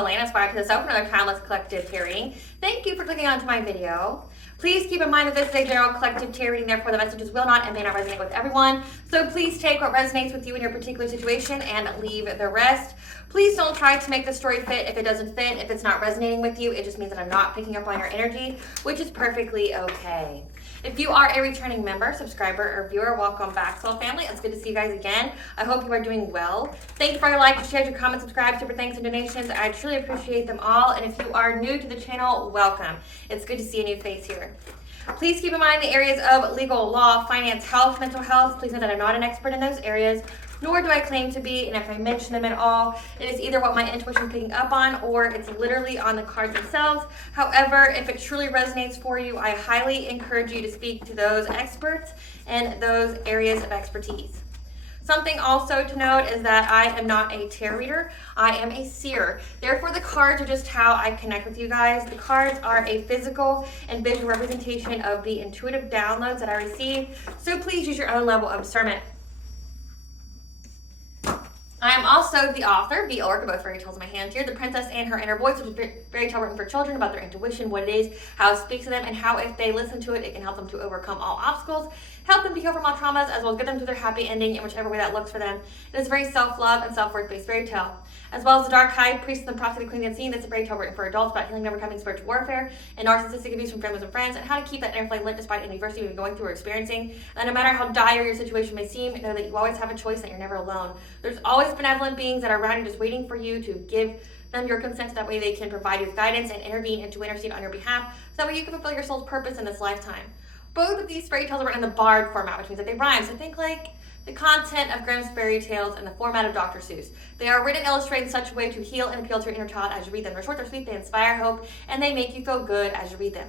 Unraveling, Aspire to the Self, another timeless collective tarot reading. Thank you for clicking onto my video. Please keep in mind that this is a general collective tarot reading, therefore the messages will not and may not resonate with everyone. So please take what resonates with you in your particular situation and leave the rest. Please don't try to make the story fit if it doesn't fit. If it's not resonating with you, it just means that I'm not picking up on your energy, which is perfectly okay. If you are a returning member, subscriber, or viewer, welcome back, Soul Family. It's good to see you guys again. I hope you are doing well. Thank you for your likes, shares, your comments, subscribe, super thanks, and donations. I truly appreciate them all. And if you are new to the channel, welcome. It's good to see a new face here. Please keep in mind the areas of legal, law, finance, health, mental health. Please know that I'm not an expert in those areas, nor do I claim to be, and if I mention them at all, it is either what my intuition is picking up on or it's literally on the cards themselves. However, if it truly resonates for you, I highly encourage you to speak to those experts in those areas of expertise. Something also to note is that I am not a tarot reader, I am a seer. Therefore, the cards are just how I connect with you guys. The cards are a physical and visual representation of the intuitive downloads that I receive, so please use your own level of discernment. I am also the author, the oracle, both fairy tales in my hand here, The Princess and Her Inner Voice, which is fairy tale written for children about their intuition, what it is, how it speaks to them, and how if they listen to it, it can help them to overcome all obstacles, help them to heal from all traumas, as well as get them to their happy ending in whichever way that looks for them. It is a very self-love and self-worth based fairy tale. As well as The Dark High, Priestess and Prophet, the Queen of the Unseen. That's a fairy tale written for adults about healing and overcoming spiritual warfare and narcissistic abuse from families and friends, and how to keep that inner flame lit despite any adversity you're going through or experiencing. And no matter how dire your situation may seem, know that you always have a choice and that you're never alone. There's always benevolent beings that are around you just waiting for you to give them your consent, so that way they can provide you with guidance and intervene and to intercede on your behalf, so that way you can fulfill your soul's purpose in this lifetime. Both of these fairy tales are written in the bard format, which means that they rhyme. So think like the content of Grimm's fairy tales in the format of Dr. Seuss. They are written and illustrated in such a way to heal and appeal to your inner child as you read them. They're short, they're sweet, they inspire hope, and they make you feel good as you read them.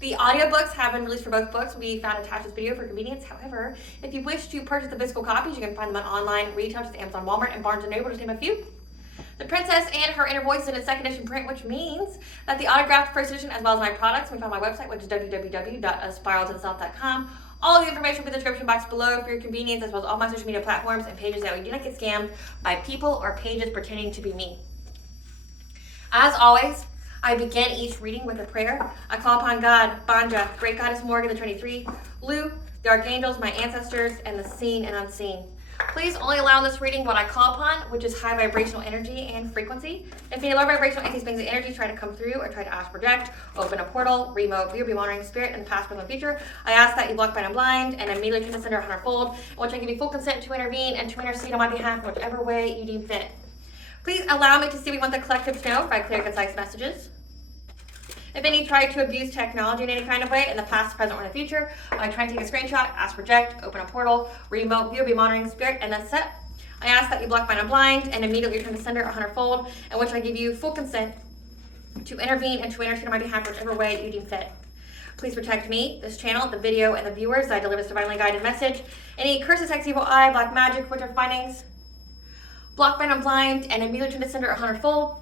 The audiobooks have been released for both books. We found attached this video for convenience. However, if you wish to purchase the physical copies, you can find them on online retail, just Amazon, Walmart, and Barnes & Noble, to name a few. The Princess and Her Inner Voice is in its second edition print, which means that the autographed first edition, as well as my products, we found my website, which is www.aspiraltotheself.com. All of the information will be in the description box below for your convenience, as well as all my social media platforms and pages, that we do not get scammed by people or pages pretending to be me. As always, I begin each reading with a prayer. I call upon God, Banja, Great Goddess Morgan, the 23, Lu, the Archangels, my ancestors, and the seen and unseen. Please only allow in this reading what I call upon, which is high vibrational energy and frequency. If any low vibrational entities, beings, and energy try to come through or try to astral project, open a portal, remote, view, be monitoring spirit in the past, present, and future, I ask that you block, bind, and blind, and immediately turn the sender 100-fold, in which I give you full consent to intervene and to intercede on my behalf in whichever way you deem fit. Please allow me to see what we want the collective to know by clear, concise messages. If any try to abuse technology in any kind of way, in the past, present, or in the future, I try and take a screenshot, ask project, open a portal, remote view, be monitoring spirit, and that's set. I ask that you block, bind, and blind, and immediately return the sender 100-fold, in which I give you full consent to intervene and to intercede on my behalf whichever way you deem fit. Please protect me, this channel, the video, and the viewers that I deliver this divinely guided message. Any curses, hex, evil eye, black magic, witcher findings, block, bind, and blind, and immediately return the sender 100-fold.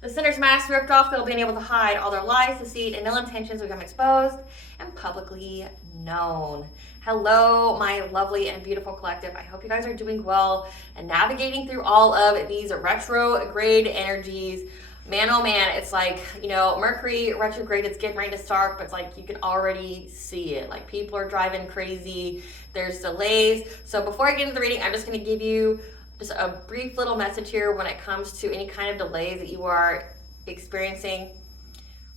The sinner's mask ripped off, they'll be able to hide all their lies, deceit, and ill intentions become exposed and publicly known. Hello, my lovely and beautiful collective. I hope you guys are doing well and navigating through all of these retrograde energies. Man, oh man, it's like, you know, Mercury retrograde, it's getting ready to start, but it's like you can already see it. Like people are driving crazy, there's delays. So before I get into the reading, I'm just gonna give you just a brief little message here when it comes to any kind of delays that you are experiencing.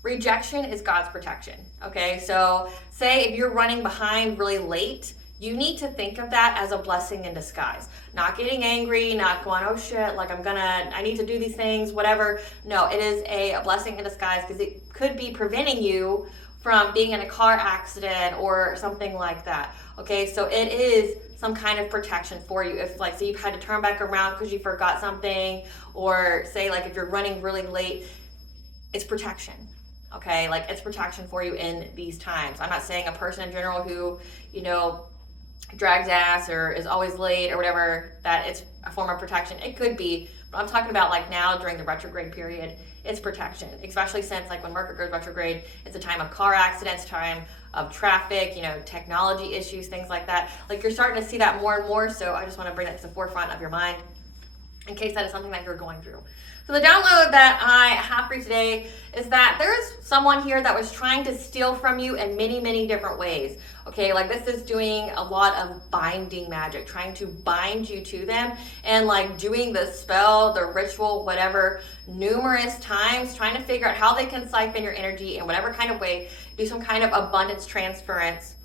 Rejection is God's protection, okay? So say if you're running behind really late, you need to think of that as a blessing in disguise. Not getting angry, not going, oh shit, like I need to do these things, whatever. No, it is a blessing in disguise, because it could be preventing you from being in a car accident or something like that, okay? So it is some kind of protection for you. If like, say you've had to turn back around because you forgot something, or say like if you're running really late, it's protection, okay? Like it's protection for you in these times. I'm not saying a person in general who, you know, drags ass or is always late or whatever, that it's a form of protection. It could be, but I'm talking about like now during the retrograde period, it's protection, especially since like when Mercury goes retrograde, it's a time of car accidents, time of traffic, you know, technology issues, things like that. Like you're starting to see that more and more, so I just want to bring that to the forefront of your mind. in case that is something that you're going through. So the download that I have for you today is that there's someone here that was trying to steal from you in many, many different ways. Okay, like this is doing a lot of binding magic, trying to bind you to them, and like doing the spell, the ritual, whatever, numerous times, trying to figure out how they can siphon your energy in whatever kind of way, do some kind of abundance transference,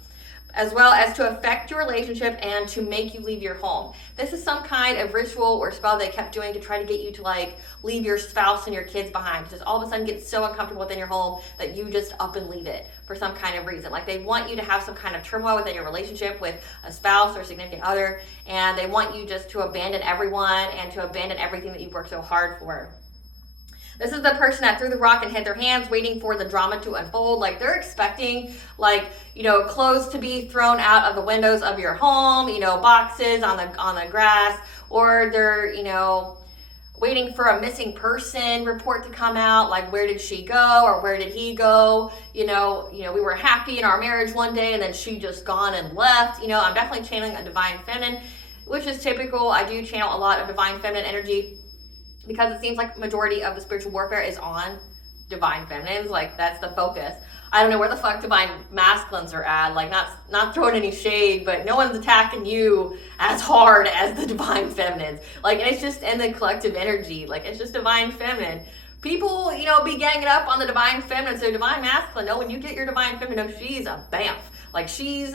as well as to affect your relationship and to make you leave your home. This is some kind of ritual or spell they kept doing to try to get you to like leave your spouse and your kids behind. Just all of a sudden get so uncomfortable within your home that you just up and leave it for some kind of reason. Like they want you to have some kind of turmoil within your relationship with a spouse or significant other, and they want you just to abandon everyone and to abandon everything that you've worked so hard for. This is the person that threw the rock and hid their hands, waiting for the drama to unfold. Like they're expecting, like, you know, clothes to be thrown out of the windows of your home, you know, boxes on the grass, or they're, you know, waiting for a missing person report to come out. Like, where did she go, or where did he go? You know, we were happy in our marriage one day, and then she just gone and left. You know, I'm definitely channeling a divine feminine, which is typical. I do channel a lot of divine feminine energy, because it seems like majority of the spiritual warfare is on divine feminines. Like that's the focus. I don't know where the fuck divine masculines are at. Like not throwing any shade, but no one's attacking you as hard as the divine feminines. Like, and it's just in the collective energy. Like it's just divine feminine. People, you know, be ganging up on the divine feminine. So divine masculine, no, when you get your divine feminine, she's a bamf. Like she's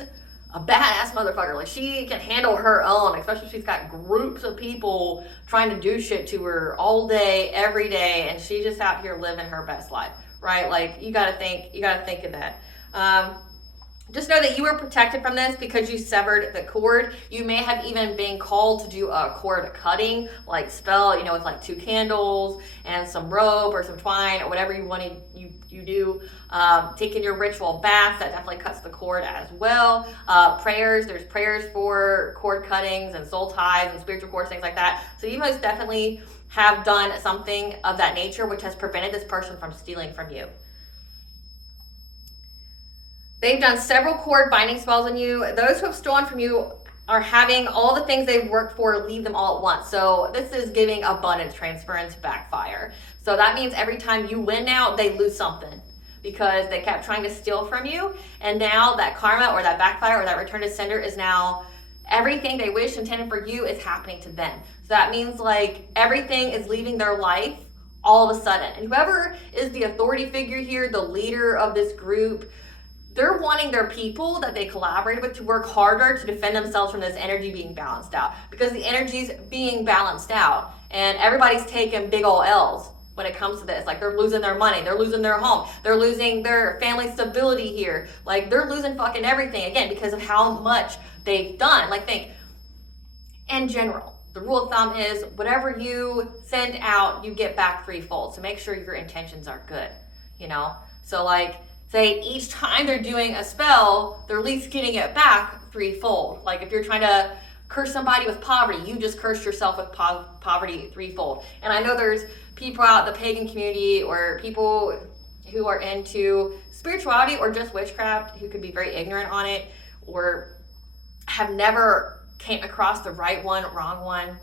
a badass motherfucker. Like she can handle her own, especially if she's got groups of people trying to do shit to her all day, every day, and she's just out here living her best life, right? Like you gotta think of that. Just know that you are protected from this because you severed the cord. You may have even been called to do a cord cutting, like spell, you know, with like 2 candles and some rope or some twine or whatever you wanted you do. Taking your ritual bath, that definitely cuts the cord as well. Prayers, there's prayers for cord cuttings and soul ties and spiritual cords, things like that. So you most definitely have done something of that nature, which has prevented this person from stealing from you. They've done several cord binding spells on you. Those who have stolen from you are having all the things they've worked for leave them all at once. So this is giving abundance transference backfire. So that means every time you win now, they lose something because they kept trying to steal from you. And now that karma or that backfire or that return to sender is now everything they wish intended for you is happening to them. So that means like everything is leaving their life all of a sudden. And whoever is the authority figure here, the leader of this group, they're wanting their people that they collaborated with to work harder to defend themselves from this energy being balanced out, because the energy's being balanced out and everybody's taking big ol' L's when it comes to this. Like they're losing their money, they're losing their home, they're losing their family stability here. Like they're losing fucking everything again because of how much they've done. Like think, in general, the rule of thumb is whatever you send out, you get back threefold. So make sure your intentions are good, you know? So like, say each time they're doing a spell, they're at least getting it back threefold. Like if you're trying to curse somebody with poverty, you just cursed yourself with poverty threefold. And I know there's people out in the pagan community or people who are into spirituality or just witchcraft who could be very ignorant on it or have never came across the right one, wrong one,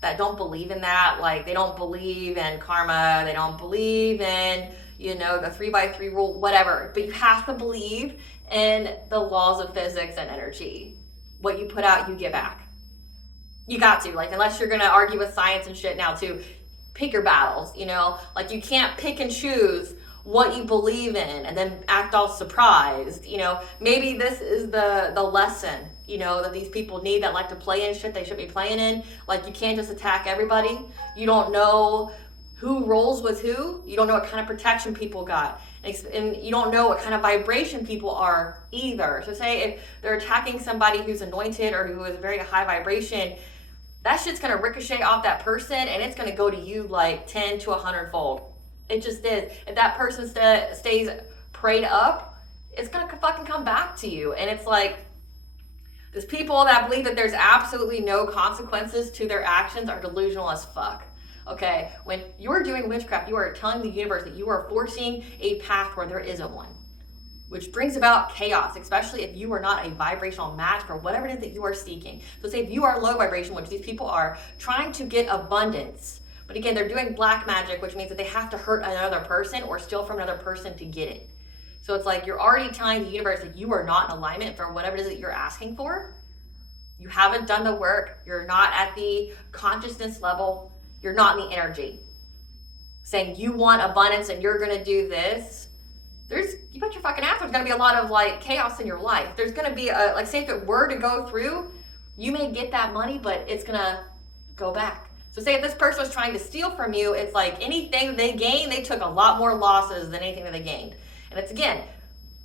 that don't believe in that. Like they don't believe in karma, they don't believe in, you know, the 3x3 rule, whatever. But you have to believe in the laws of physics and energy. What you put out, you get back. You got to, like, unless you're gonna argue with science and shit now too, pick your battles, you know? Like you can't pick and choose what you believe in and then act all surprised, you know? Maybe this is the lesson, you know, that these people need that like to play in shit they should be playing in. Like you can't just attack everybody. You don't know who rolls with who. You don't know what kind of protection people got. And you don't know what kind of vibration people are either. So say if they're attacking somebody who's anointed or who is very high vibration, that shit's gonna ricochet off that person and it's gonna go to you like 10 to 100 fold. It just is. If that person stays prayed up, it's gonna fucking come back to you. And it's like, these people that believe that there's absolutely no consequences to their actions are delusional as fuck. Okay, when you're doing witchcraft, you are telling the universe that you are forcing a path where there isn't one. which brings about chaos, especially if you are not a vibrational match for whatever it is that you are seeking. So say if you are low vibration, which these people are, trying to get abundance, but again, they're doing black magic, which means that they have to hurt another person or steal from another person to get it. So it's like you're already telling the universe that you are not in alignment for whatever it is that you're asking for. You haven't done the work. You're not at the consciousness level. You're not in the energy. Saying you want abundance and you're going to do this. You bet your fucking ass there's going to be a lot of like chaos in your life. There's going to be like say if it were to go through, you may get that money, but it's going to go back. So say if this person was trying to steal from you, it's like anything they gained, they took a lot more losses than anything that they gained. And it's again,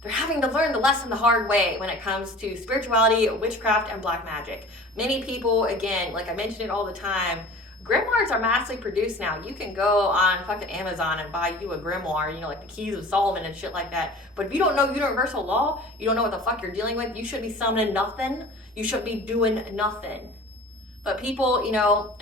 they're having to learn the lesson the hard way when it comes to spirituality, witchcraft, and black magic. Many people, again, like I mention it all the time, grimoires are massively produced now. You can go on fucking Amazon and buy you a grimoire, like the Keys of Solomon and shit like that. But if you don't know universal law, you don't know what the fuck you're dealing with, you should be summoning nothing. You should be doing nothing. But people, in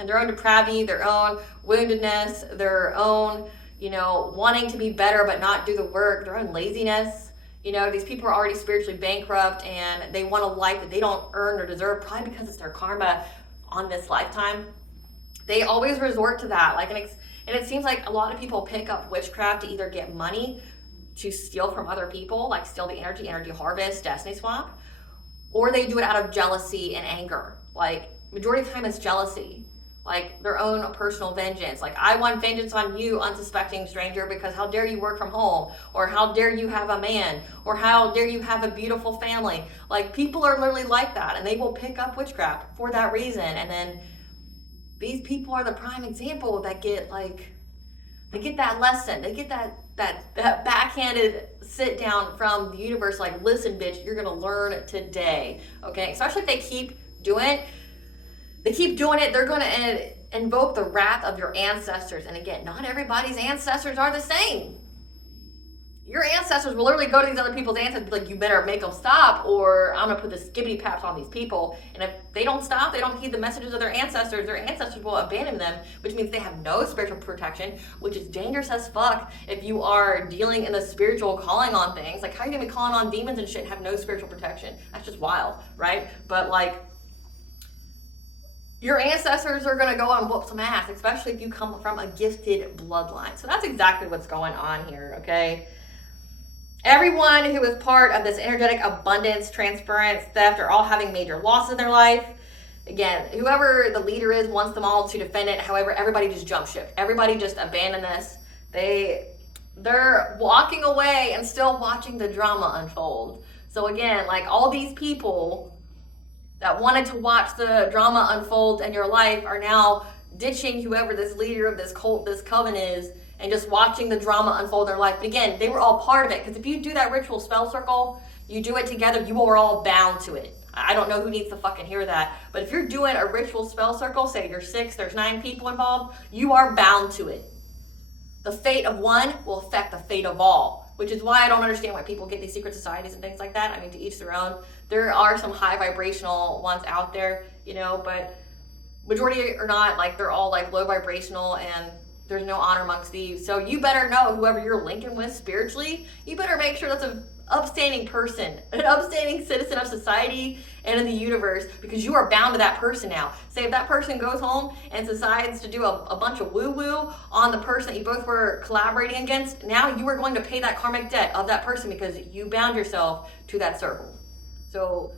their own depravity, their own woundedness, their own, wanting to be better but not do the work, their own laziness. These people are already spiritually bankrupt and they want a life that they don't earn or deserve, probably because it's their karma on this lifetime. They always resort to that. And it seems like a lot of people pick up witchcraft to either get money to steal from other people, like steal the energy harvest, destiny swap, or they do it out of jealousy and anger. Like majority of the time it's jealousy. Like their own personal vengeance. Like I want vengeance on you, unsuspecting stranger, because how dare you work from home, or how dare you have a man, or how dare you have a beautiful family. Like people are literally like that, and they will pick up witchcraft for that reason. And then these people are the prime example that get they get that lesson, they get that backhanded sit down from the universe. Like, listen, bitch, you're gonna learn today, okay? Especially if they keep doing it. They're going to invoke the wrath of your ancestors. And again, not everybody's ancestors are the same. Your ancestors will literally go to these other people's ancestors and be like, you better make them stop, or I'm going to put the skibbity paps on these people. And if they don't stop, they don't heed the messages of their ancestors will abandon them, which means they have no spiritual protection, which is dangerous as fuck if you are dealing in the spiritual calling on things. Like, how are you going to be calling on demons and shit and have no spiritual protection? That's just wild, right? But your ancestors are going to go and whoop some ass, especially if you come from a gifted bloodline. So that's exactly what's going on here, okay? Everyone who is part of this energetic abundance, transference, theft are all having major losses in their life. Again, whoever the leader is wants them all to defend it. However, everybody just jump ship. Everybody just abandon this. They're walking away and still watching the drama unfold. So again, all these people that wanted to watch the drama unfold in your life are now ditching whoever this leader of this cult, this coven is, and just watching the drama unfold in their life. But again, they were all part of it, because if you do that ritual spell circle, you do it together, you are all bound to it. I don't know who needs to fucking hear that, but if you're doing a ritual spell circle, say you're 6, there's 9 people involved, you are bound to it. The fate of one will affect the fate of all, which is why I don't understand why people get these secret societies and things like that. I mean, to each their own. There are some high vibrational ones out there, but majority are not. They're all low vibrational, and there's no honor amongst thieves. So you better know whoever you're linking with spiritually, you better make sure that's an upstanding person, an upstanding citizen of society and in the universe, because you are bound to that person now. Say if that person goes home and decides to do a bunch of woo-woo on the person that you both were collaborating against, now you are going to pay that karmic debt of that person because you bound yourself to that circle. So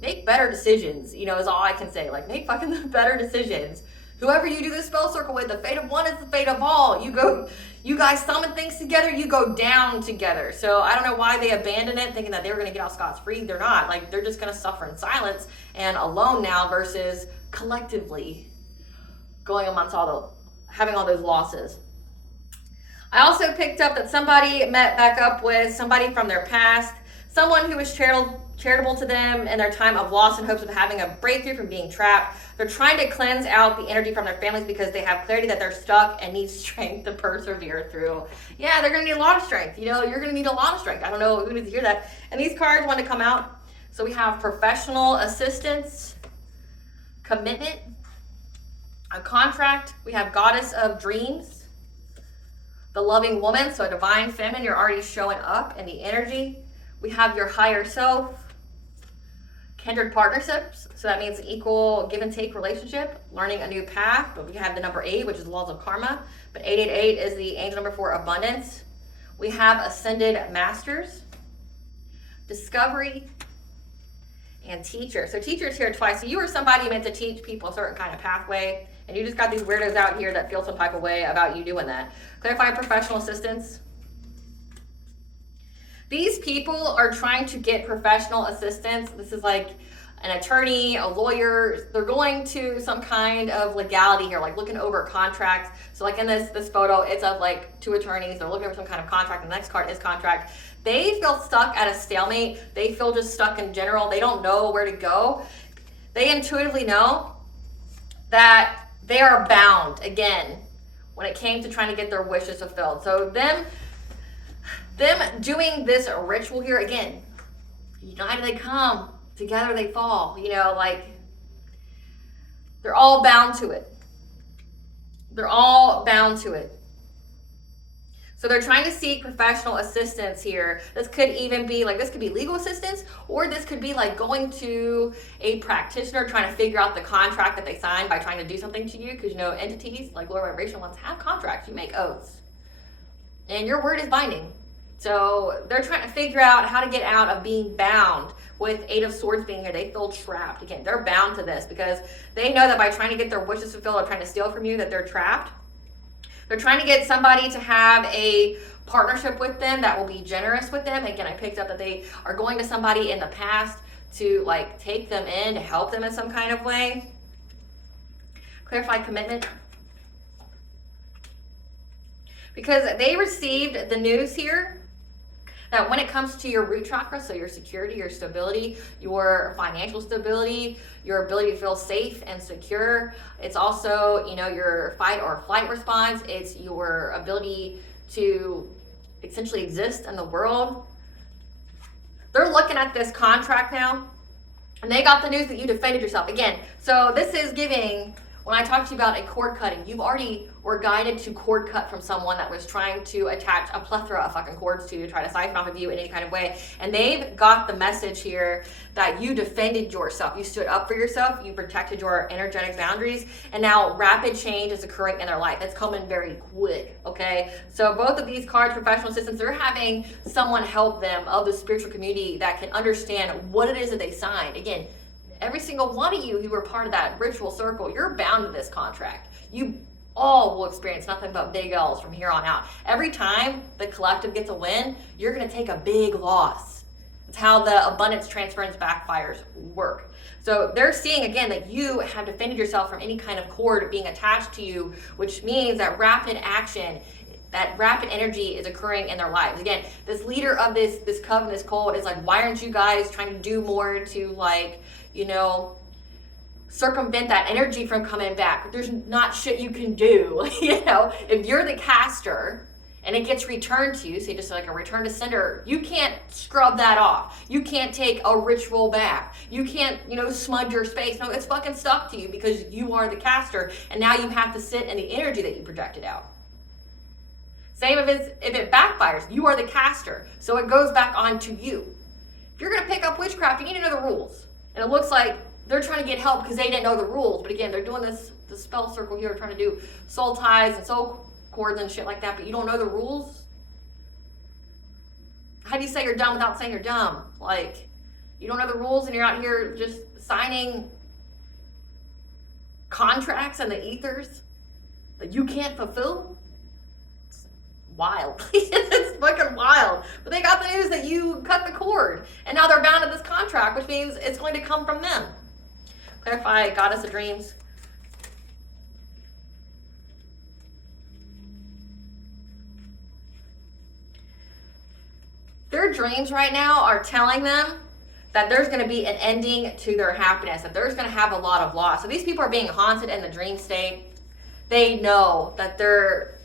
make better decisions, is all I can say. Make fucking better decisions. Whoever you do this spell circle with, the fate of one is the fate of all. You guys summon things together, you go down together. So I don't know why they abandoned it, thinking that they were going to get out scot-free. They're not. They're just going to suffer in silence and alone now versus collectively going amongst having all those losses. I also picked up that somebody met back up with somebody from their past, someone who was charitable to them in their time of loss in hopes of having a breakthrough from being trapped. They're trying to cleanse out the energy from their families because they have clarity that they're stuck and need strength to persevere through. Yeah, they're going to need a lot of strength. You're going to need a lot of strength. I don't know who needs to hear that. And these cards want to come out. So we have professional assistance, commitment, a contract. We have goddess of dreams, the loving woman. So divine feminine, you're already showing up in the energy. We have your higher self, kindred partnerships. So that means an equal give and take relationship, learning a new path. But we have the number 8, which is laws of karma. But 888 is the angel number for abundance. We have ascended masters, discovery, and teacher. So teacher is here twice. So you are somebody meant to teach people a certain kind of pathway, and you just got these weirdos out here that feel some type of way about you doing that. Clarify professional assistance. These people are trying to get professional assistance. This is like an attorney, a lawyer. They're going to some kind of legality here, like looking over contracts. So like in this photo, it's of like 2 attorneys. They're looking over some kind of contract. The next card is contract. They feel stuck at a stalemate. They feel just stuck in general. They don't know where to go. They intuitively know that they are bound again when it came to trying to get their wishes fulfilled. So them doing this ritual here, again, united they come, together they fall, you know, like they're all bound to it. They're all bound to it. So they're trying to seek professional assistance here. This could even be like, this could be legal assistance, or this could be like going to a practitioner trying to figure out the contract that they signed by trying to do something to you. Because you know, entities like lower vibration ones have contracts. You make oaths. And your word is binding. So they're trying to figure out how to get out of being bound. With 8 of Swords being here, they feel trapped. Again, they're bound to this because they know that by trying to get their wishes fulfilled or trying to steal from you, that they're trapped. They're trying to get somebody to have a partnership with them that will be generous with them. Again, I picked up that they are going to somebody in the past to like take them in, to help them in some kind of way. Clarify commitment. Because they received the news here that when it comes to your root chakra, so your security, your stability, your financial stability, your ability to feel safe and secure, it's also, you know, your fight or flight response, it's your ability to essentially exist in the world. They're looking at this contract now, and they got the news that you defended yourself. Again, so this is giving, when I talked to you about a cord cutting, you've already were guided to cord cut from someone that was trying to attach a plethora of fucking cords to you, to try to siphon off of you in any kind of way. And they've got the message here that you defended yourself. You stood up for yourself. You protected your energetic boundaries. And now rapid change is occurring in their life. It's coming very quick, okay? So both of these cards, professional assistants, they're having someone help them of the spiritual community that can understand what it is that they signed. Again, every single one of you who were part of that ritual circle, you're bound to this contract. You all will experience nothing but big L's from here on out. Every time the collective gets a win, you're going to take a big loss. That's how the abundance transference backfires work. So they're seeing, again, that you have defended yourself from any kind of cord being attached to you, which means that rapid action, that rapid energy is occurring in their lives. Again, this leader of this coven, this cult, is like, why aren't you guys trying to do more to, like, you know, circumvent that energy from coming back? There's not shit you can do. You know, if you're the caster and it gets returned to you, say just like a return to sender, you can't scrub that off. You can't take a ritual bath. You can't, you know, smudge your space. No, it's fucking stuck to you because you are the caster, and now you have to sit in the energy that you projected out. Same if it backfires, you are the caster, so it goes back onto you. If you're gonna pick up witchcraft, you need to know the rules. And it looks like they're trying to get help because they didn't know the rules. But again, they're doing this spell circle here, trying to do soul ties and soul cords and shit like that, but you don't know the rules? How do you say you're dumb without saying you're dumb? Like, you don't know the rules and you're out here just signing contracts in the ethers that you can't fulfill? It's wild. It's fucking wild. But they got the news that you cut the cord, and now they're bound to this contract, which means it's going to come from them. Clarify Goddess of Dreams. Their dreams right now are telling them that there's going to be an ending to their happiness, that there's going to have a lot of loss. So these people are being haunted in the dream state. They know that they're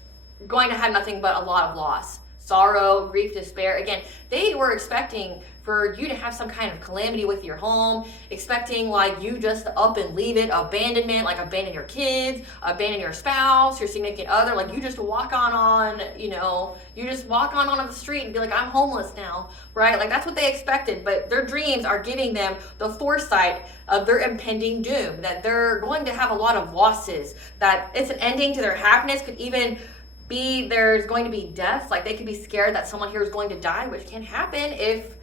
going to have nothing but a lot of loss. sorrow, grief, despair. Again, they were expecting for you to have some kind of calamity with your home, expecting like you just up and leave it, abandonment, like abandon your kids, abandon your spouse, your significant other, like you just walk on, you know, you just walk on the street and be like, I'm homeless now, right? Like that's what they expected, but their dreams are giving them the foresight of their impending doom, that they're going to have a lot of losses, that it's an ending to their happiness, could even be there's going to be death, like they could be scared that someone here is going to die, which can happen if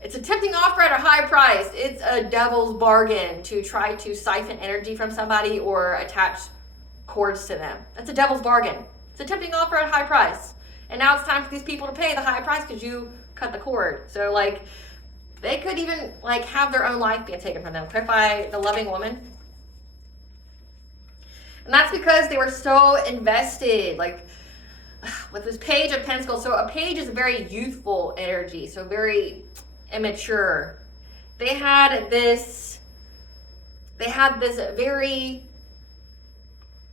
it's a tempting offer at a high price. It's a devil's bargain to try to siphon energy from somebody or attach cords to them. That's a devil's bargain. It's a tempting offer at a high price. And now it's time for these people to pay the high price because you cut the cord. So like they could even like have their own life being taken from them. Clarify the loving woman. And that's because they were so invested, like with this Page of Pentacles. So a page is a very youthful energy, so very immature. They had this very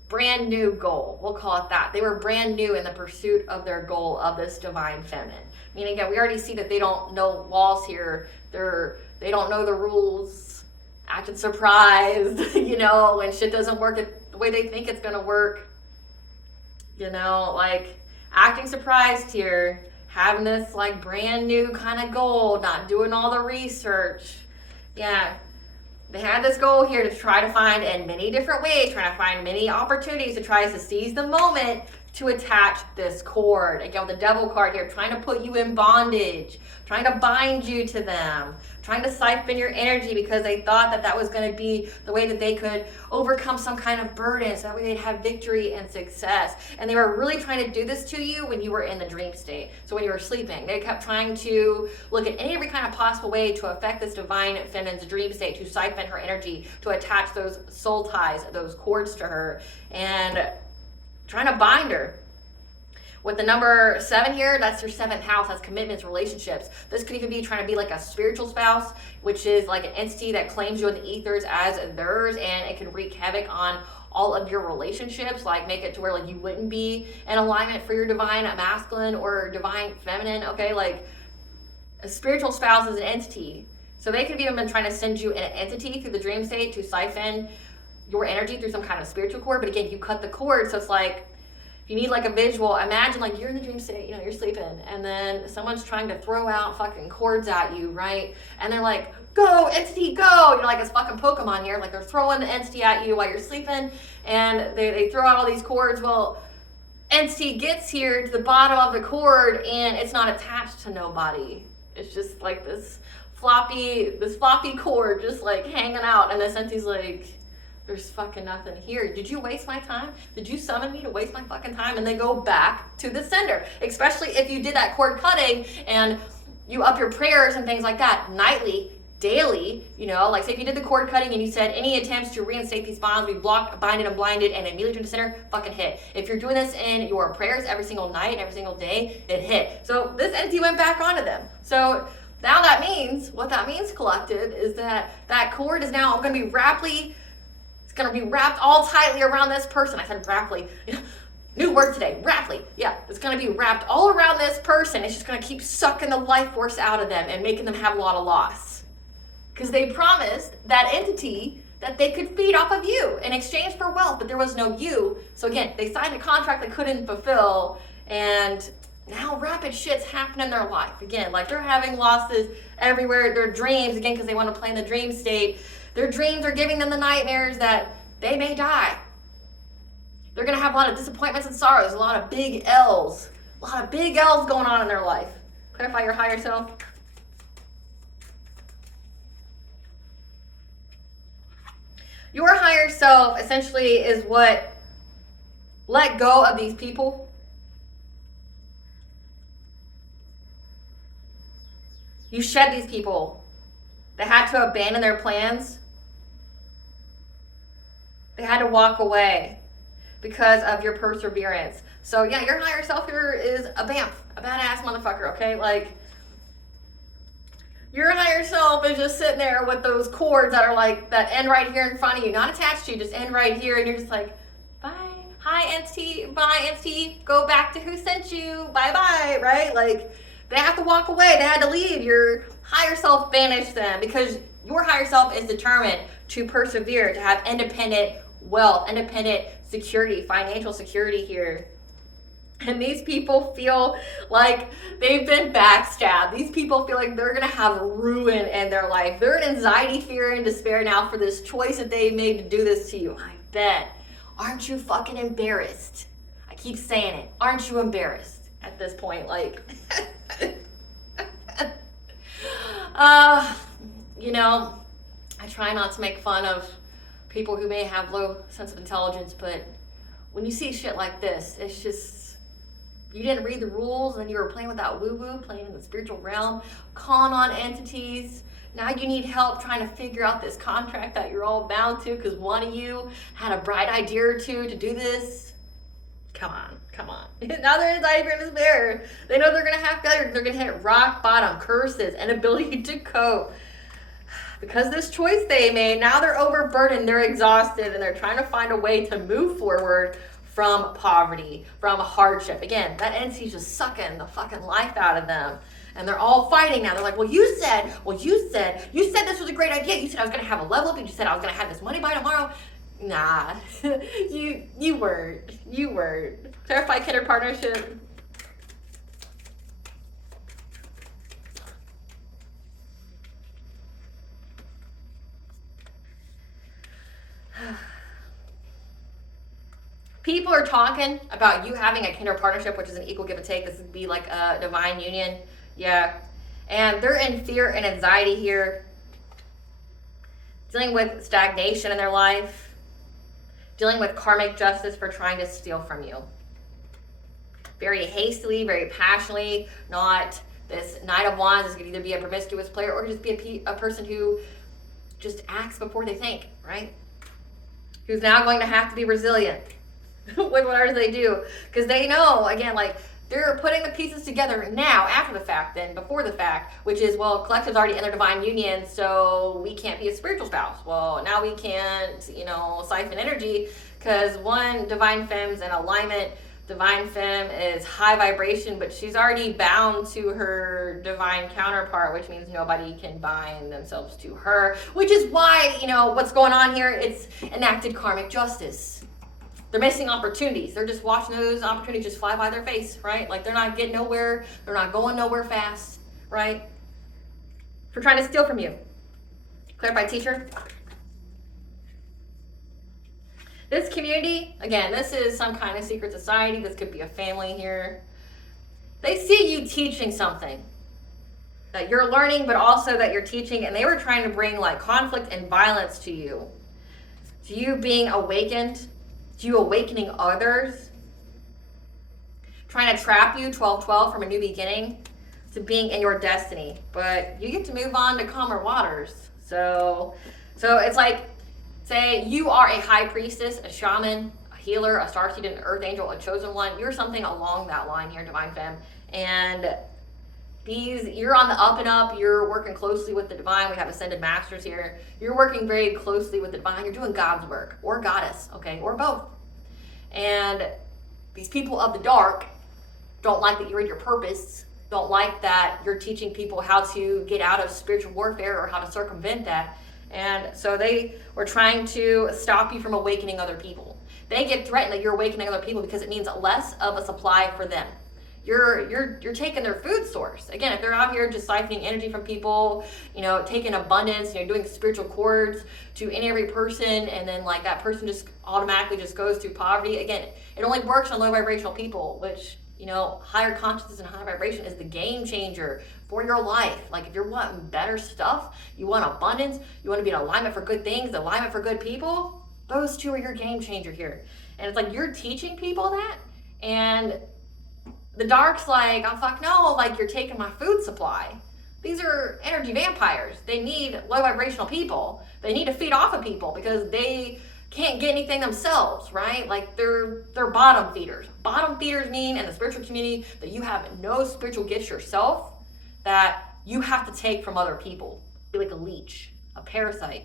brand new goal. We'll call it that. They were brand new in the pursuit of their goal of this divine feminine. Meaning, again, we already see that they don't know laws here. They don't know the rules. Acting surprised, you know, when shit doesn't work the way they think it's gonna work. You know, like acting surprised here. Having this like brand new kind of goal, not doing all the research. Yeah, they had this goal here to try to find in many different ways, trying to find many opportunities to try to seize the moment to attach this cord. Again, with the devil card here, trying to put you in bondage, trying to bind you to them, trying to siphon your energy because they thought that that was going to be the way that they could overcome some kind of burden, so that way they'd have victory and success. And they were really trying to do this to you when you were in the dream state. So when you were sleeping, they kept trying to look at every kind of possible way to affect this divine feminine's dream state, to siphon her energy, to attach those soul ties, those cords to her, and trying to bind her. With the number 7 here, that's your 7th house, that's commitments, relationships. This could even be trying to be like a spiritual spouse, which is like an entity that claims you in the ethers as theirs, and it can wreak havoc on all of your relationships, like make it to where like you wouldn't be in alignment for your divine masculine or divine feminine, okay? Like a spiritual spouse is an entity. So they could have even been trying to send you an entity through the dream state to siphon your energy through some kind of spiritual cord, but again, you cut the cord, so it's like, if you need like a visual, imagine like you're in the dream state, you know, you're sleeping, and then someone's trying to throw out fucking cords at you, right? And they're like, go, entity, go! You're like, it's fucking Pokemon here, like they're throwing the entity at you while you're sleeping, and they throw out all these cords. Well, entity gets here to the bottom of the cord, and it's not attached to nobody. It's just like this floppy cord just like hanging out, and this entity's like, there's fucking nothing here. Did you waste my time? Did you summon me to waste my fucking time? And they go back to the sender, especially if you did that cord cutting and you up your prayers and things like that nightly, daily, you know, like say if you did the cord cutting and you said any attempts to reinstate these bonds, we blocked, binded, and blinded, and immediately to the center, fucking hit. If you're doing this in your prayers every single night, every single day, it hit. So this entity went back onto them. So now that means, what that means, collective, is that that cord is now going to be going to be wrapped all tightly around this person. I said raptly. New word today, raptly. Yeah, it's going to be wrapped all around this person. It's just going to keep sucking the life force out of them and making them have a lot of loss. Because they promised that entity that they could feed off of you in exchange for wealth, but there was no you. So again, they signed a contract they couldn't fulfill, and now rapid shit's happening in their life. Again, like they're having losses everywhere. Their dreams, again, because they want to play in the dream state, their dreams are giving them the nightmares that they may die. They're going to have a lot of disappointments and sorrows, a lot of big L's. A lot of big L's going on in their life. Clarify your higher self. Your higher self essentially is what let go of these people. You shed these people. They had to abandon their plans. They had to walk away because of your perseverance. So yeah, your higher self here is a badass motherfucker, okay? Like, your higher self is just sitting there with those cords that are like, that end right here in front of you, not attached to you, just end right here, and you're just like, bye, Hi entity, bye entity, go back to who sent you, bye-bye, right? Like, they have to walk away, they had to leave. Your higher self banished them because your higher self is determined to persevere, to have independent wealth, independent security, financial security here. And these people feel like they've been backstabbed. These people feel like they're going to have ruin in their life. They're in anxiety, fear, and despair now for this choice that they made to do this to you. I bet. Aren't you fucking embarrassed? I keep saying it. Aren't you embarrassed at this point? Like, you know, I try not to make fun of people who may have low sense of intelligence, but when you see shit like this, it's just, you didn't read the rules and you were playing with that woo-woo, playing in the spiritual realm, calling on entities. Now you need help trying to figure out this contract that you're all bound to because one of you had a bright idea or two to do this. Come on. Now they're in anxiety and despair. They know they're going to have failure. They're going to hit rock bottom, curses, inability to cope. Because this choice they made, now they're overburdened, they're exhausted, and they're trying to find a way to move forward from poverty, from hardship. Again, that entity's just sucking the fucking life out of them. And they're all fighting now. They're like, you said this was a great idea. You said I was gonna have a level up. You said I was gonna have this money by tomorrow. Nah, you weren't. Clarify kindred partnership. People are talking about you having a kindred partnership, which is an equal give and take. This would be like a divine union. Yeah. And they're in fear and anxiety here. Dealing with stagnation in their life. Dealing with karmic justice for trying to steal from you. Very hastily, very passionately. Not this Knight of Wands. This could either be a promiscuous player or just be a person who just acts before they think, right? Who's now going to have to be resilient with whatever they do, because they know, again, like, they're putting the pieces together now after the fact than before the fact, which is, well, collective's already in their divine union, so we can't be a spiritual spouse. Well, now we can't, siphon energy, because one, divine femme's in alignment. Divine femme is high vibration, but she's already bound to her divine counterpart, which means nobody can bind themselves to her, which is why, what's going on here, it's enacted karmic justice. They're missing opportunities. They're just watching those opportunities just fly by their face, right? Like, they're not getting nowhere. They're not going nowhere fast, right? For trying to steal from you. Clarify, teacher. This community, again, this is some kind of secret society. This could be a family here. They see you teaching something that you're learning, but also that you're teaching, and they were trying to bring like conflict and violence to you. To you being awakened, to you awakening others, trying to trap you, 12-12, from a new beginning to being in your destiny. But you get to move on to calmer waters. So it's like, say you are a high priestess, a shaman, a healer, a starseed, an earth angel, a chosen one. You're something along that line here, divine femme. And you're on the up and up. You're working closely with the divine. We have ascended masters here. You're working very closely with the divine. You're doing God's work, or goddess, okay, or both. And these people of the dark don't like that you're in your purpose, don't like that you're teaching people how to get out of spiritual warfare or how to circumvent that. And so they were trying to stop you from awakening other people. They get threatened that you're awakening other people because it means less of a supply for them. You're taking their food source. Again, if they're out here just siphoning energy from people, taking abundance, doing spiritual cords to any every person, and then like that person just automatically just goes through poverty. Again, it only works on low vibrational people, which higher consciousness and high vibration is the game changer for your life. Like, if you're wanting better stuff, you want abundance, you want to be in alignment for good things, alignment for good people, those two are your game changer here. And it's like you're teaching people that, and the dark's like, oh fuck no, like, you're taking my food supply. These are energy vampires. They need low vibrational people. They need to feed off of people because they can't get anything themselves, right? Like, they're bottom feeders. Bottom feeders mean in the spiritual community that you have no spiritual gifts yourself, that you have to take from other people. Be like a leech, a parasite.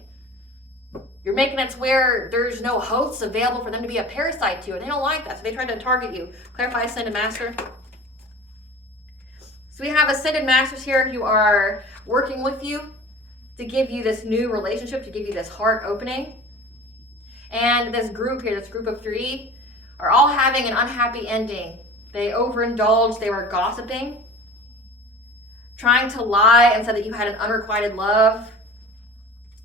You're making it to where there's no hosts available for them to be a parasite to, and they don't like that, so they try to target you. Clarify, Ascended Master. So we have Ascended Masters here who are working with you to give you this new relationship, to give you this heart opening. And this group here, this group of 3, are all having an unhappy ending. They overindulged, they were gossiping, trying to lie and said that you had an unrequited love,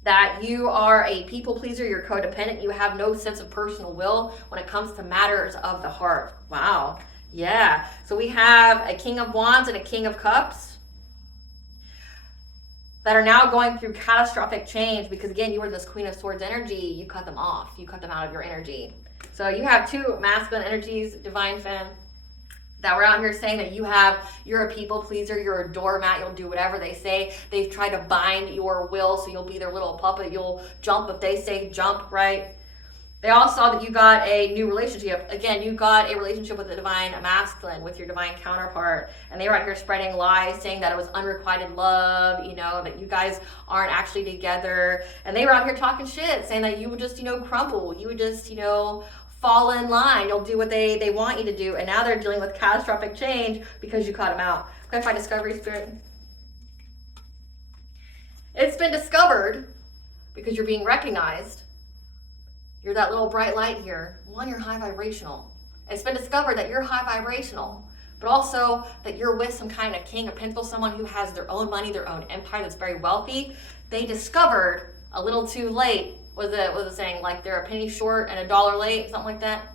that you are a people pleaser, you're codependent, you have no sense of personal will when it comes to matters of the heart. Wow. Yeah. So we have a King of Wands and a King of Cups that are now going through catastrophic change because, again, you were this Queen of Swords energy. You cut them off. You cut them out of your energy. So you have 2 masculine energies, Divine Femme, that were out here saying that you're a people pleaser, you're a doormat, you'll do whatever they say. They've tried to bind your will so you'll be their little puppet. You'll jump if they say jump, right? They all saw that you got a new relationship. Again, you got a relationship with the divine masculine, with your divine counterpart. And they were out here spreading lies, saying that it was unrequited love, that you guys aren't actually together. And they were out here talking shit, saying that you would just, crumble. You would just, fall in line. You'll do what they want you to do. And now they're dealing with catastrophic change because you cut them out. Clarify, Discovery, Spirit. It's been discovered because you're being recognized. You're that little bright light here. 1, you're high vibrational. It's been discovered that you're high vibrational, but also that you're with some kind of King of Pentacles, someone who has their own money, their own empire, that's very wealthy. They discovered a little too late. Was it saying like they're a penny short and $1 late? Something like that?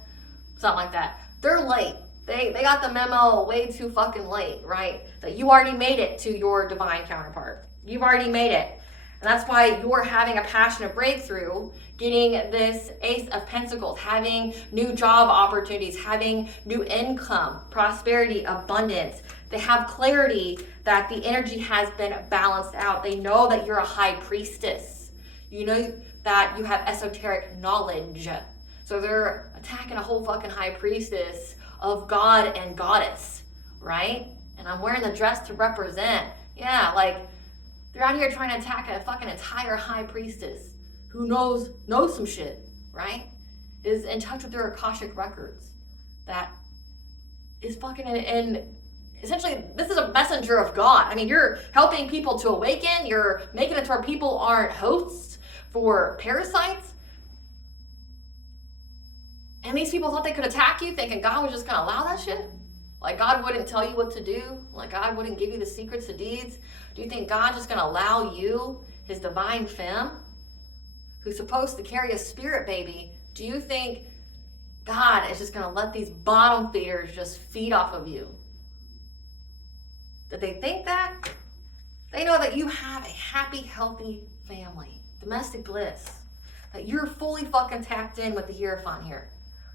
Something like that. They're late. They got the memo way too fucking late, right? That you already made it to your divine counterpart. You've already made it. And that's why you're having a passionate breakthrough, getting this Ace of Pentacles, having new job opportunities, having new income, prosperity, abundance. They have clarity that the energy has been balanced out. They know that you're a high priestess. You know that you have esoteric knowledge. So they're attacking a whole fucking high priestess of God and goddess, right? And I'm wearing the dress to represent. Yeah, like they're out here trying to attack a fucking entire high priestess who knows some shit, right? Is in touch with their Akashic records. That is fucking and essentially this is a messenger of God. I mean, you're helping people to awaken. You're making it to where people aren't hosts for parasites. And these people thought they could attack you thinking God was just going to allow that shit? Like God wouldn't tell you what to do? Like God wouldn't give you the secrets to deeds? Do you think God's just going to allow you, his divine femme, who's supposed to carry a spirit baby, do you think God is just going to let these bottom feeders just feed off of you? Did they think that? They know that you have a happy, healthy family, domestic bliss, that you're fully fucking tapped in with the Hierophant here.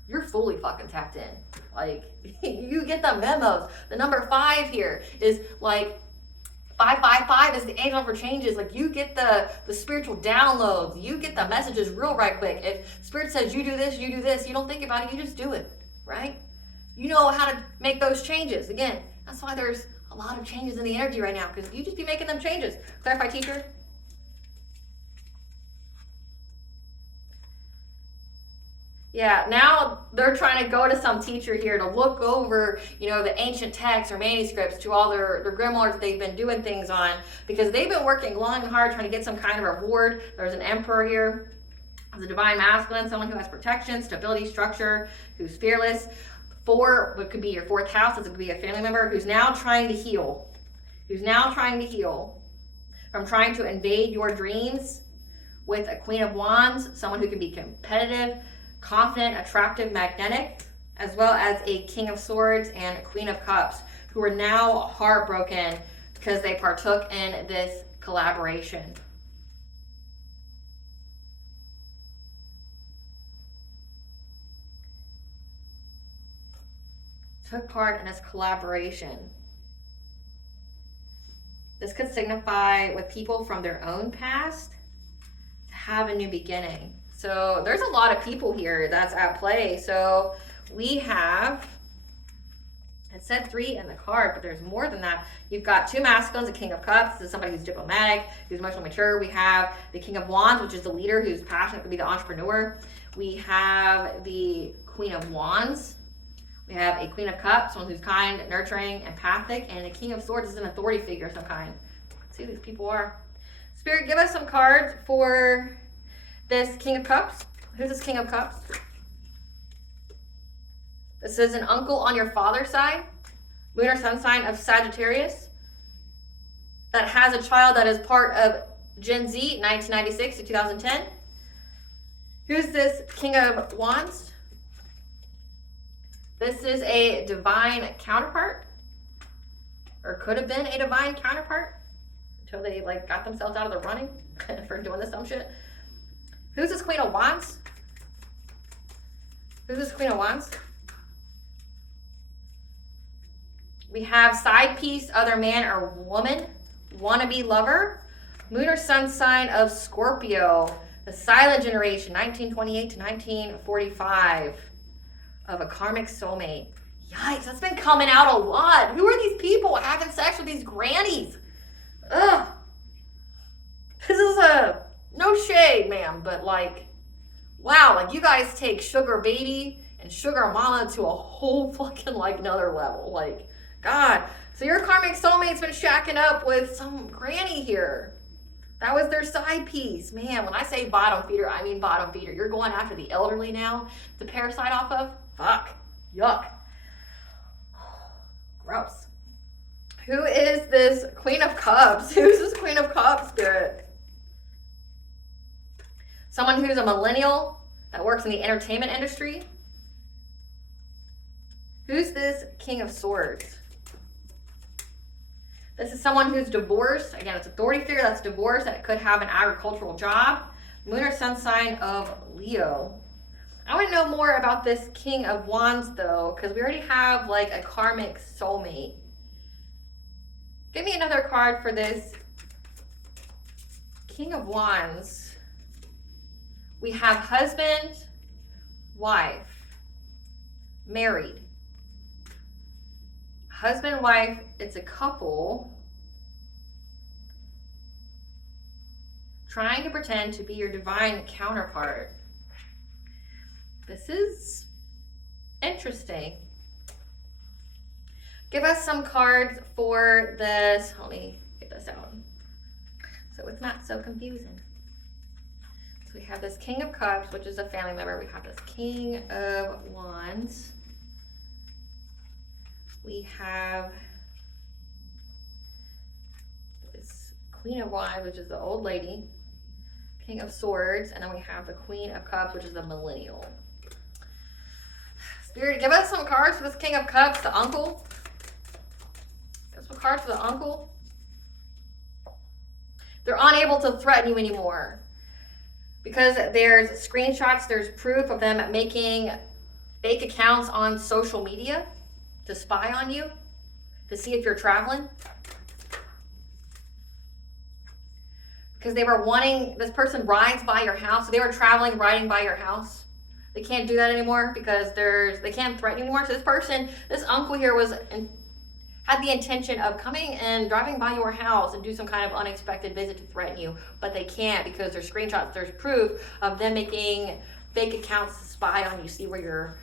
You're fully fucking tapped in. Like, you get the memos. The number 5 here is like, 555 is the angel for changes. Like, you get the spiritual downloads. You get the messages real right quick. If Spirit says you do this, you don't think about it, you just do it, right? You know how to make those changes. Again, that's why there's a lot of changes in the energy right now, because you just be making them changes. Clarify, teacher. Yeah, now they're trying to go to some teacher here to look over, the ancient texts or manuscripts to all their grimoires that they've been doing things on, because they've been working long and hard trying to get some kind of reward. There's an emperor here. There's a divine masculine, someone who has protection, stability, structure, who's fearless. 4, what could be your 4th house, this could be a family member who's now trying to heal. From trying to invade your dreams, with a Queen of Wands, someone who can be competitive, confident, attractive, magnetic, as well as a King of Swords and a Queen of Cups, who are now heartbroken because they partook in this collaboration. Took part in this collaboration. This could signify with people from their own past to have a new beginning. So there's a lot of people here that's at play. So we have, let's said 3 in the card, but there's more than that. You've got 2 masculines, a King of Cups. This is somebody who's diplomatic, who's emotionally mature. We have the King of Wands, which is the leader who's passionate to be the entrepreneur. We have the Queen of Wands. We have a Queen of Cups, someone who's kind, nurturing, empathic, and a King of Swords is an authority figure of some kind. Let's see who these people are. Spirit, give us some cards for this King of Cups. Who's this King of Cups? This is an uncle on your father's side, moon or sun sign of Sagittarius, that has a child that is part of Gen Z, 1996 to 2010. Who's this King of Wands? This is a divine counterpart, or could have been a divine counterpart until they like got themselves out of the running for doing this dumb shit. Who's this Queen of Wands? Who's this Queen of Wands? We have side piece, other man or woman, wannabe lover, moon or sun sign of Scorpio, the silent generation, 1928 to 1945, of a karmic soulmate. Yikes, that's been coming out a lot. Who are these people having sex with these grannies? Ugh. This is no shade, ma'am, but like, wow, like you guys take sugar baby and sugar mama to a whole fucking like another level. Like, God. So your karmic soulmate's been shacking up with some granny here. That was their side piece. Man, when I say bottom feeder, I mean bottom feeder. You're going after the elderly now to parasite off of? Fuck. Yuck. Gross. Who is this Queen of Cups? Who's this Queen of Cups, Spirit? Someone who's a millennial that works in the entertainment industry. Who's this King of Swords? This is someone who's divorced. Again, it's authority figure that's divorced, that could have an agricultural job. Moon or sun sign of Leo. I want to know more about this King of Wands, though, because we already have like a karmic soulmate. Give me another card for this King of Wands. We have husband, wife, married. Husband, wife, it's a couple trying to pretend to be your divine counterpart. This is interesting. Give us some cards for this. Let me get this out so it's not so confusing. So we have this King of Cups, which is a family member. We have this King of Wands. We have this Queen of Wands, which is the old lady, King of Swords, and then we have the Queen of Cups, which is the millennial. Spirit, give us some cards for this King of Cups, the uncle. Give us some cards for the uncle. They're unable to threaten you anymore because there's screenshots, there's proof of them making fake accounts on social media to spy on you, to see if you're traveling. Because they were wanting, this person rides by your house. So they were traveling, riding by your house. They can't do that anymore because they can't threaten you anymore. So this person, this uncle here had the intention of coming and driving by your house and do some kind of unexpected visit to threaten you. But they can't because there's screenshots, there's proof of them making fake accounts to spy on you, see where your